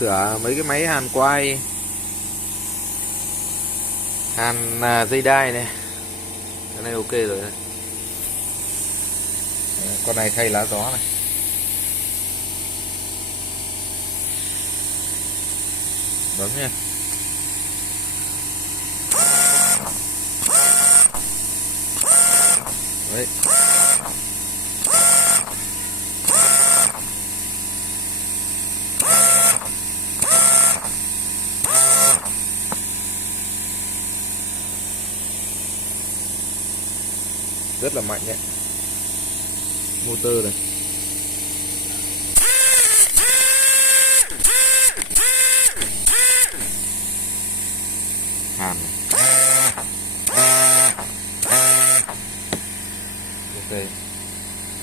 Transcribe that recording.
sửa mấy cái máy hàn quai, hàn dây đai này. Cái này ok rồi đấy. Con này thay lá gió này. Bấm nha. Đấy. Rất là mạnh đấy. Motor này.